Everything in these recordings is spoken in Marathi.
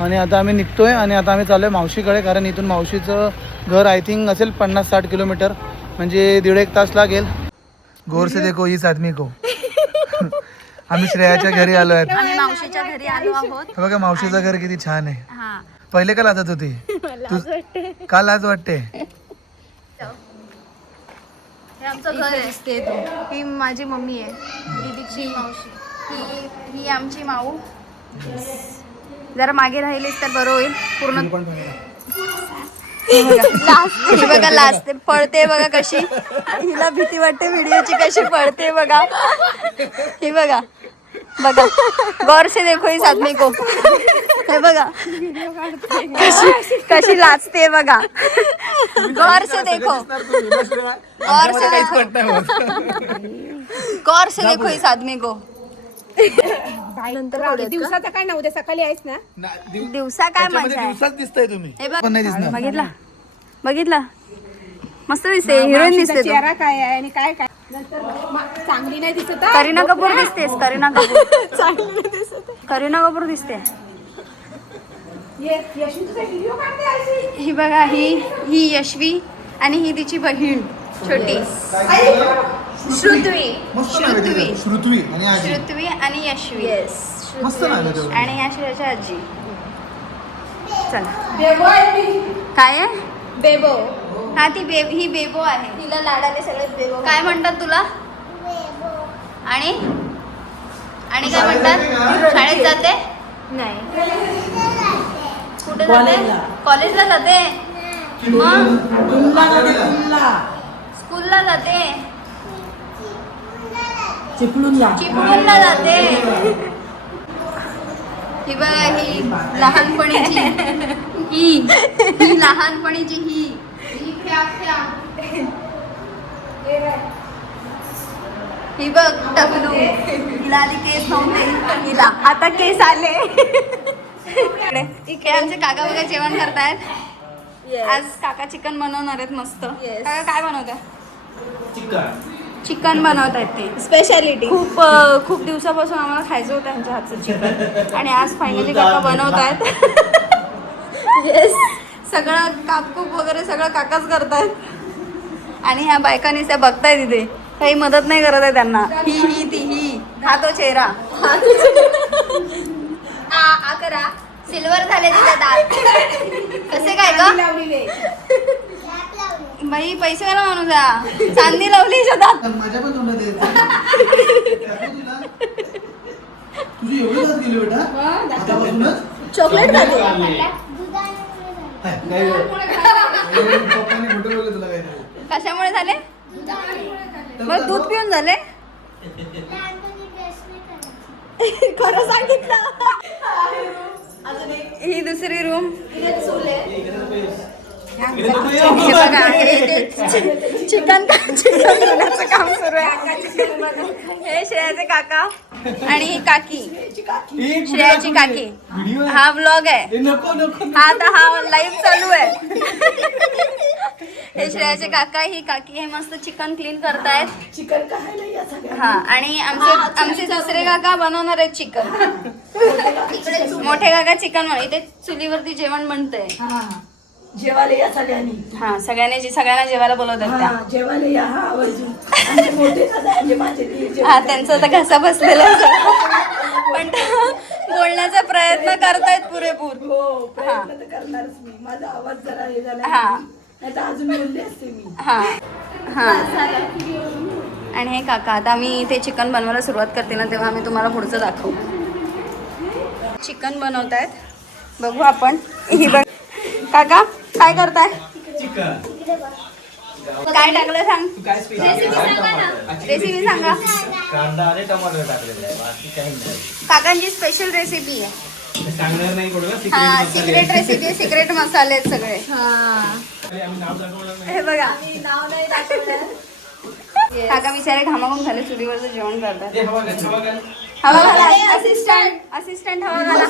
आणि आता आम्ही निघतोय आणि आता आम्ही चाललोय मावशीकडे, कारण इथून मावशीचं घर आय थिंक असेल 50-60 किलोमीटर, म्हणजे 1.5 तास लागेल. गौर से देखो इस आदमी को. आम्ही श्रेयाच्या घरी आलो आहेत. आम्ही मावशीच्या घरी आलो आहोत. बघा मावशीचं घर किती छान आहे. हा पहिले का लाजत होती का? लाज वाटते. हे आमचं घर आहे. ही माझी मम्मी आहे, दीदीची मावशी. ही आमची माऊ. जरा मागे राहिलीस तर बरं होईल. पूर्ण लाजते बघा, लाजते, पळते बघा कशी. हिला भीती वाटते व्हिडिओची, कशी पळते बघा. ही बघा बघा, गौर से देखो इस आदमी को. हे बघा कशी लाजते बघा. गौर से देखो, गौर से देखो, गौर से देखो इस आदमी को. दिवसाचा काय ना, उद्या सकाळी आहेस ना. दिवसा काय मजा आहे. दिवसात दिसतंय तुम्ही. हे बघ, पण नाही दिसणार. बघितला बघितला, मस्त दिसते, हिरोईन दिसते तू. चेहरा काय आहे आणि काय काय नंतर चांगली नाही दिसत. करीना कपूर दिसतेस. करीना कपूर, करीना कपूर दिसते. ही बघा, ही यशवी आणि ही तिची बहीण छोटी श्रुतवी. श्रुतवी आणि आजी. श्रुतवी आणि यशवी. मस्त नाव आहे. आणि यशवीच्या आजी. चला, काय आहे? बेबो. हा, ती ही बेबो आहे. तिला लाडाले सगळे बेबो. काय म्हणतात तुला? आणि आणि काय म्हणतात? शाळेत जाते? नाही, कुठे जाते? कॉलेजला जाते. मग स्कूलला जाते. चिपळूणला जाते. ही बघा, ही लहानपणीची ही लहानपणीची ही ही बघ टकलू. हिला आधी केस नव्हते, हिला आता केस आले. इकडे आमचे काका बघा जेवण करतायत. आज काका चिकन बनवणार आहेत मस्त. काका काय बनवतात? चिकन बनवत आहेत ते. स्पेशालिटी. खूप दिवसापासून आम्हाला खायचं होतं त्यांच्या हातचं चिकन, आणि आज फायनली काका बनवतायत. सगळं कापकूप वगैरे सगळं काकाच करतायत. आणि ह्या बायकांनी त्या बघताय तिथे, काही मदत नाही करत आहे त्यांना. ही हा तो चेहरा. आ करा. सिल्वर झाले तिथे दात. कसे काय ग बाई, पैसेवाला माणूस आहे. चांदी लावली दात. माझ्या पण तोंडात तुझी एवढी दात गेली बेटा आतापासूनच. चॉकलेट खाते. पप्पाने मोठे बोलले तुला काय नाही. कशामुळे झाले? मग दूध पिऊन झाले? खरं सांगितलं. ही दुसरी रूम. हे बघा, चिकन बनवण्याचं काम सुरू आहे. हे श्रेयाचे काका आणि ही काकी, श्रेयाची काकी. हा व्लॉग आहे. हा आता हा लाईव्ह चालू आहे. हे श्रेयाचे काका, ही काकी. हे मस्त चिकन क्लीन करतायत. चिकन काय. हा, आणि आमचे दुसरे काका बनवणार आहेत चिकन. मोठे काका चिकन इथे चुलीवरती जेवण बनतंय. जेवायला या सगळ्यांनी. हा, सगळ्यांना जेवायला बोलवतात त्या. जेवायला या. हा, आवर्जून. आणि मोठे दादा माझे हा, त्यांचा आता घसा बसलेला आहे. पण बोलण्याचा प्रयत्न करतायत पुरेपूर. हो, प्रयत्न तर करणारच मी. माझा आवाज जरा हे झाला. हा, आता अजून बोलले असते मी. हा, हा. आणि हे काका, आता आम्ही ते चिकन बनवायला सुरुवात करते ना, तेव्हा आम्ही तुम्हाला पुढचं दाखवू. चिकन बनवतायत, बघू आपण. ही बघ काका, काय करताय? काय टाकलं सांग. रेसिपी सांगा. कांदा आणि टमाटर टाकलेला आहे, बाकी काही नाही. काकांची स्पेशल रेसिपी आहे. सांगणार नाही कोणाला. हा, सिक्रेट रेसिपी, सिक्रेट मसाले आहेत सगळे. हे बघा, काका बिचारे घामाघूम झाले, चुलीवरचं जेवण करतात. हवा घाला. असिस्टंट हवा घाला.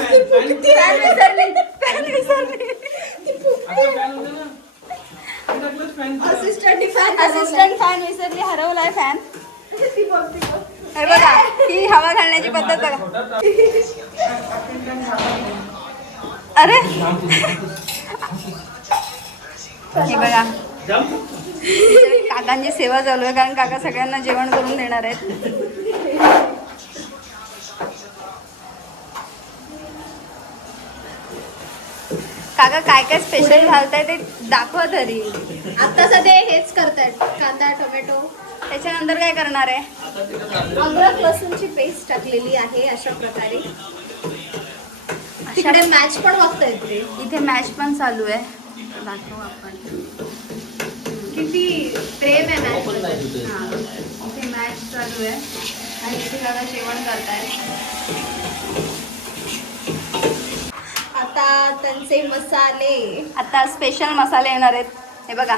असिस्टंट फॅन विसरली, हरवलाय फॅन. हे बघा, ही हवा घालण्याची पद्धत बघा. अरे हे बघा काकांची सेवा चालू आहे कारण काका सगळ्यांना जेवण करून देणार आहेत. काका काय काय स्पेशल घालताय ते दाखवा तरी. आता सध्या हेच करतायत, कांदा टोमॅटो, त्याच्यानंतर काय करणार आहे? अद्रक लसूणची पेस्ट टाकलेली आहे अशा प्रकारे. तिकडे मॅच पण बघता येते. इथे मॅच पण चालू आहे, दाखवू आपण. किती प्रेम आहे मॅच मध्ये. हा, इथे मॅच चालू आहे आणि इथे काका जेवण करतायत. आता त्यांचे मसाले. आता स्पेशल मसाले येणार आहेत. हे बघा,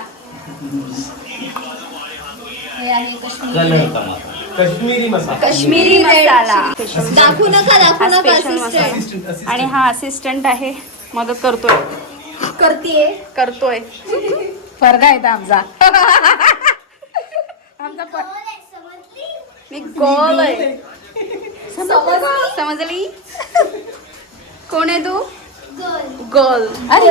हे आहे कलर काश्मीरी मसाला. काश्मीरी मसाला. दाखवू नका हा स्पेशल मसाला. assistant. आणि हा असिस्टंट आहे, मदत करतोय करतोय. फरक आहे आमचा. मी गोल आहे. समजली? कोण आहे तू? गर्ल. अरे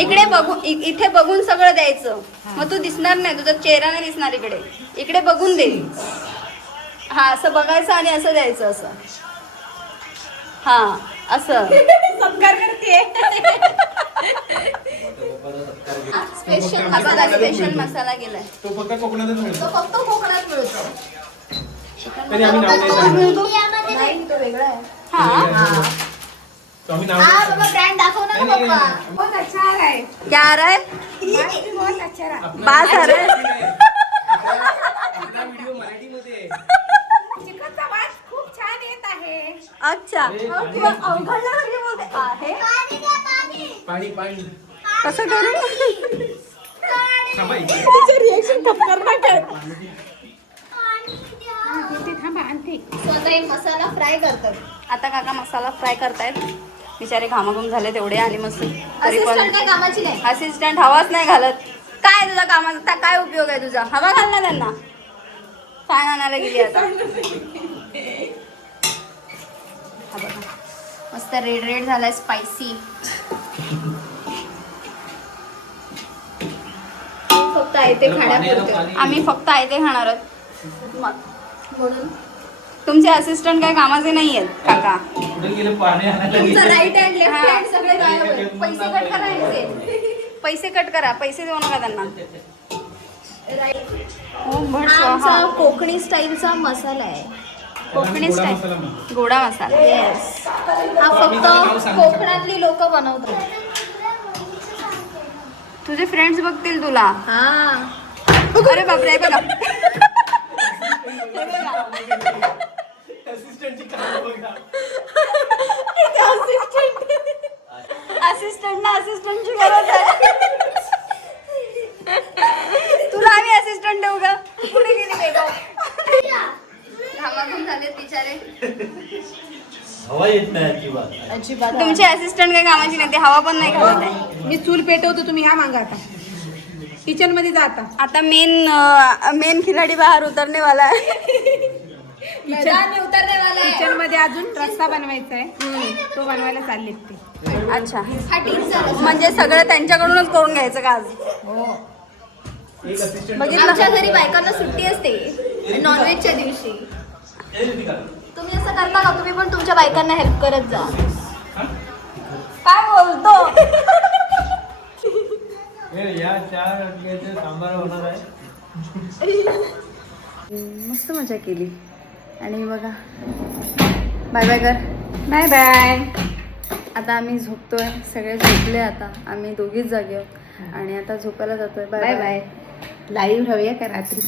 इकडे बघून इथे बघून सगळं द्यायचं, मग तू दिसणार नाही, तुझा चेहरा नाही दिसणार. इकडे इकडे बघून दे. हा, असं बघायचं आणि असं द्यायचं, असं. हा, असं संस्कार करते. स्पेशल हा बघा, स्पेशल मसाला गेलाय. तो फक्त कोकणातच मिळतो. तो फक्त कोकणात मिळतो. तरी आम्ही नाव नाही सांगितलं. नाही, तो वेगळा आहे. हा, तो आम्ही नाव हा नाही बाबा, ब्रँड दाखव ना नाही, पप्पा. नाही. बहुत अच्छा आ रहा है. क्या आ रहा है? बहुत अच्छा रहा. बास आ रहा है. आपला व्हिडिओ मराठीमध्ये आहे. चिकनचा वास खूप छान येत आहे. अच्छा, तुला अवघडल्यासारखे बोलते आहे. पाणी पाणी कसं करू? थांबाई. So आता एक मसाला फ्राय करतात. आता काका मसाला फ्राय करतायत. बिचारे घामाघूम झाले तेवढे आणि मस्त. तरी पण असिस्टंट काही कामाची नाही. असिस्टंट हवाच नाही घालत. काय तुझा कामाचा काय उपयोग आहे तुझा? हवा घाल ना त्यांना. फॅन आणायला गेली आता. हा बघा, मस्त रेड रेड झालाय, स्पायसी. फक्त आहे ते खाण्यापुरते. आम्ही फक्त आहे ते खाणार आहोत. म्हणून तुमचे असिस्टंट काय कामाचे नाही आहेत काका. कुठे गेले पाणी आणायला तुमचा गेले. राईट हँड लेफ्ट हा. हँड सगळे गायब आहे. पैसे कट करा यांचे. पैसे कट करा, पैसे देऊ नका त्यांना. ओम भट हा आमचा स्वाहा. कोकणी स्टाईलचा मसाला आहे. कोकणी गोडा स्टाईल मसाला म्हणतो. गोडा मसाला. येस, हा फक्त कोकणातली लोक बनवतात. तुझे फ्रेंड्स बघतील तुला. हा, अरे बापरे, हे बघा. असिस्टंटची कामं बघा. असिस्टंटना असिस्टंटची गरज आहे. तुला आम्ही असिस्टंट देऊ का? पुढे गेली बेगाव. घामाघूम झाले बिचारे. हवा येत नाही अजिबात. तुमचे असिस्टंट काही कामाची नाही, ते हवा पण नाही घालत आहे. मी चूल पेटवतो, तुम्ही या मागा आता किचन मध्ये जा. आता मेन खिलाडी बाहेर उतरने वाला है. मैदान में उतरने वाला है. किचन मध्ये अजून रस्सा बनवायचा आहे, तो बनवायला चाललेत ते. अच्छा, हा टीमचा रस्सा. म्हणजे सगळं त्यांच्याकडूनच करून घ्यायचं का आज? एक असिस्टंट बघितलं? आमच्या घरी बायकांना सुट्टी असते नॉनव्हेजच्या दिवशी. तुम्ही असं करता का? तुम्ही पण तुमच्या बायकांना हेल्प करत जा. काय बोलतो? या 4 अटक्याचे सांबार होणार आहे. मस्त मजा केली. आणि बघा, बाय बाय कर. Bye bye. आता आम्ही झोपतोय, सगळे झोपले. आता आम्ही दोघीच जागे आहोत आणि आता झोपायला जातोय. Bye bye. लाईव्ह राहूया का रात्री?